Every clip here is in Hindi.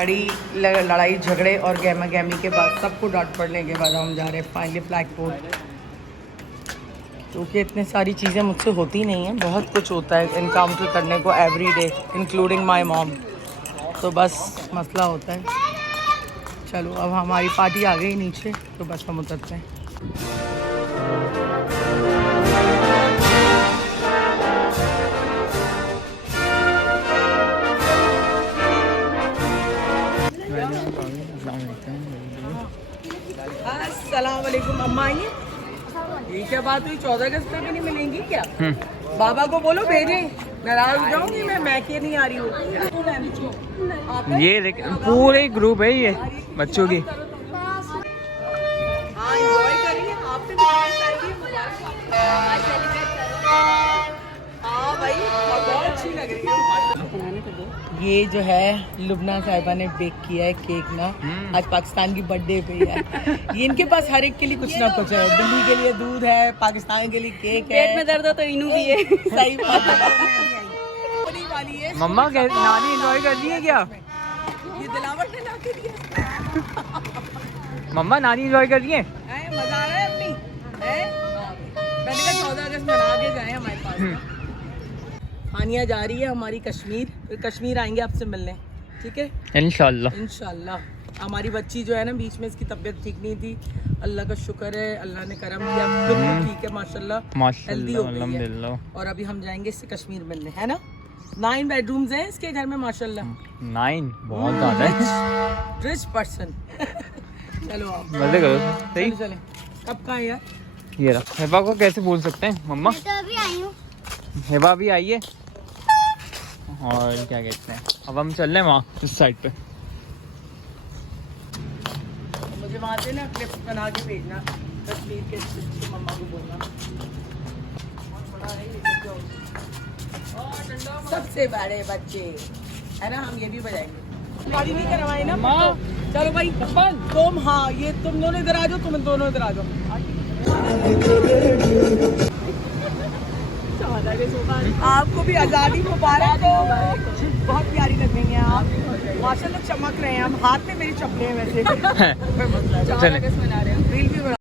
बड़ी लड़ाई झगड़े और गहमा गहमी के बाद, सबको डांट पड़ने के बाद हम जा रहे हैं फाइनली फ्लैगपोल। क्योंकि इतनी सारी चीज़ें मुझसे होती नहीं हैं, बहुत कुछ होता है इनकाउंटर करने को every day, including my mom. तो बस मसला होता है। चलो अब हमारी पार्टी आ गई नीचे, तो बस हम उतरते हैं। अस्सलाम वालेकुम। अम्मा आई हैं? ये क्या बात हुई, 14 अगस्त पे भी नहीं मिलेंगी क्या? बाबा को बोलो भेजें, नाराज हो जाऊंगी मैं के नहीं आ रही हूँ। ये लेकिन पूरे ग्रुप है ये बच्चों की। हाँ एंजॉय करिए, आप भी हाँ भाई, बहुत अच्छी लग रही है। ये जो है लुबना साहिबा ने बेक किया है केक ना, आज पाकिस्तान की बर्थडे पे है। ये इनके पास हर एक के लिए कुछ ना कुछ है। दिल्ली के लिए दूध है, पाकिस्तान के लिए केक है, पेट में दर्द हो तो इनू भी है। सही बात है। मम्मा नानी एंजॉय कर रही है क्या? ये दिलावट ने ला के दिया। मम्मा नानी एंजॉय कर रही है? मजा आ रहा है अपनी है? मैंने कहा 14 अगस्त मना के जाए हमारे पास। हानिया जा रही है हमारी कश्मीर, फिर कश्मीर आएंगे आपसे मिलने, ठीक है इंशाल्लाह। इंशाल्लाह। हमारी बच्ची जो है ना, बीच में इसकी तबीयत ठीक नहीं थी, अल्लाह का शुक्र है, अल्लाह ने करम किया, बिल्कुल ठीक है माशाल्लाह, हेल्दी हो गई है। और अभी हम जाएंगे इससे कश्मीर मिलने, है ना। 9 बेडरूम्स हैं इसके घर में माशाल्लाह। 9 बहुत ज़्यादा है। Rich person. चलो आप मजे करो। सही चले। कब का है यार ये रहा। हेबा को कैसे भूल सकते हैं मम्मा? मैं तो अभी आई हूँ। हेबा भी आई है। और क्या कहते हैं, अब हम चल रहे हैं वहाँ इस साइड पे। मुझे वहाँ से ना क्लिप्स बना के भेजना कश्मीर के, मम्मा को बोलना। सबसे बड़े बच्चे है ना, हम ये भी बजाएंगे। गाड़ी नहीं करवाई ना माँ। चलो भाई तुम, हाँ ये तुम दोनों इधर आ जाओ, तुम दोनों इधर आ जाओ। आपको भी आज़ादी मुबारक हो। बहुत प्यारी लगेंगे आप माशाल्लाह, चमक रहे हैं। हम हाथ में मेरी चप्पलें हैं वैसे। चलें। रील भी बना।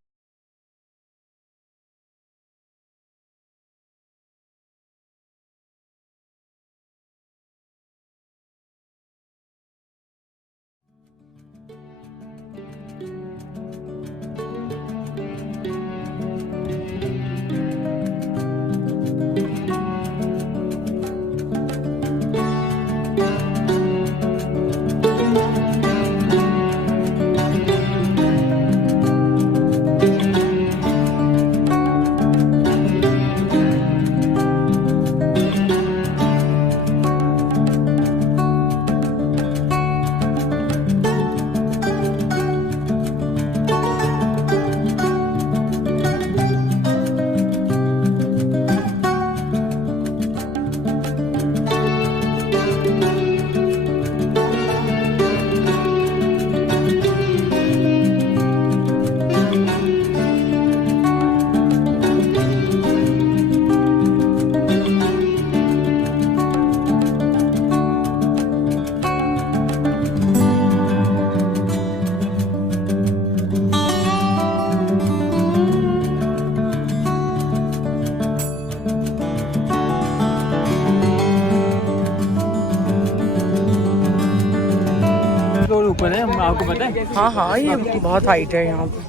ऊपर है, आपको पता है? हाँ हाँ, ये बहुत हाइट है यहाँ पे।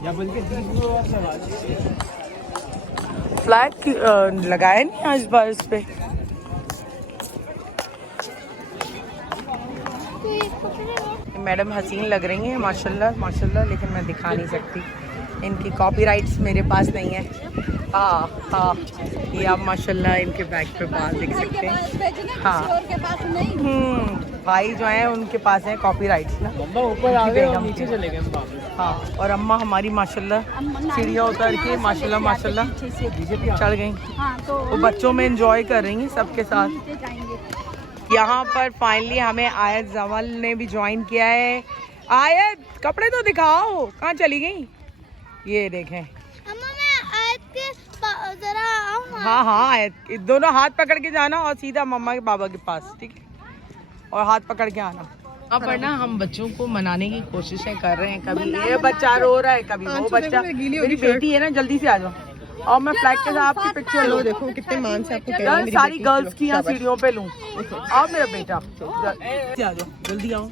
फ्लैग लगाया नहीं आज बार इस पे। मैडम हसीन लग रही हैं माशाल्लाह माशाल्लाह, लेकिन मैं दिखा नहीं सकती, इनकी कॉपीराइट्स मेरे पास नहीं है। हाँ हाँ, ये आप माशाल्लाह इनके बैक पे बाल देख सकते हैं। हाँ भाई जो हैं उनके पास है कॉपीराइट्स ना। ऊपर आ गए, हम नीचे चले गए। हाँ, और अम्मा हमारी माशाल्लाह सीढ़ियाँ उतर के माशाल्लाह माशाल्लाह चढ़ गई। वो बच्चों में एंजॉय कर रही हैं सबके साथ। यहाँ पर फाइनली हमें आयत जमल ने भी ज्वाइन किया है। आयत कपड़े तो दिखाओ, कहाँ चली गई? ये देखें। हाँ हाँ आयत, दोनों हाथ पकड़ के जाना और सीधा मम्मा के बाबा के पास, ठीक है? और हाथ पकड़ के आना। यहाँ पर ना हम बच्चों को मनाने की कोशिशें कर रहे हैं, कभी ये बच्चा रो रहा है, कभी वो बच्चा। मेरी बेटी है ना, जल्दी से आ जाओ। और मैं फ्लैग के साथ आपकी पिक्चर लो, देखो कितने मान से आपको कह रही हूं, सारी गर्ल्स की यहाँ सीढ़ियों पे लूं। आओ मेरा बेटा, आ जाओ जल्दी आओ।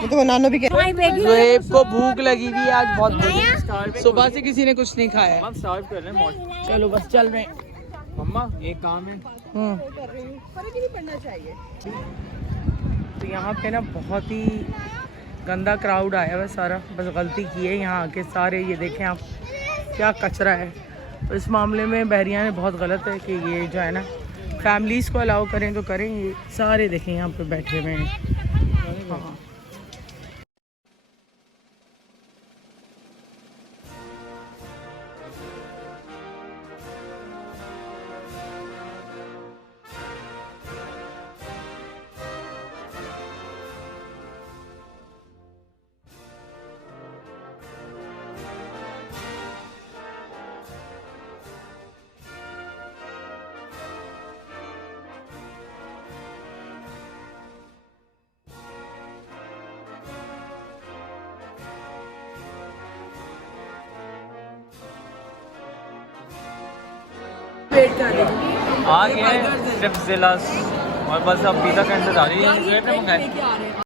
देखो नानो भी ज़ुएब को भूख लगी हुई है आज बहुत, सुबह से किसी ने कुछ नहीं खाया है। हम सर्व कर रहे हैं। चलो बस चल रहे हैं। मम्मा एक काम है। तो यहाँ पे ना बहुत ही गंदा क्राउड आया हुआ सारा, बस गलती की है यहाँ आके सारे। ये देखें आप क्या कचरा है। तो इस मामले में बहरिया ने बहुत गलत है कि ये जो है ना फैमिलीज़ को अलाउ करें तो करें। ये सारे देखें यहाँ पे बैठे हुए हैं। हाँ वेट कर रहे हैं। आ गए ट्रिप जिला और बस अब पिज़्ज़ा का इंतजार है। मंगाए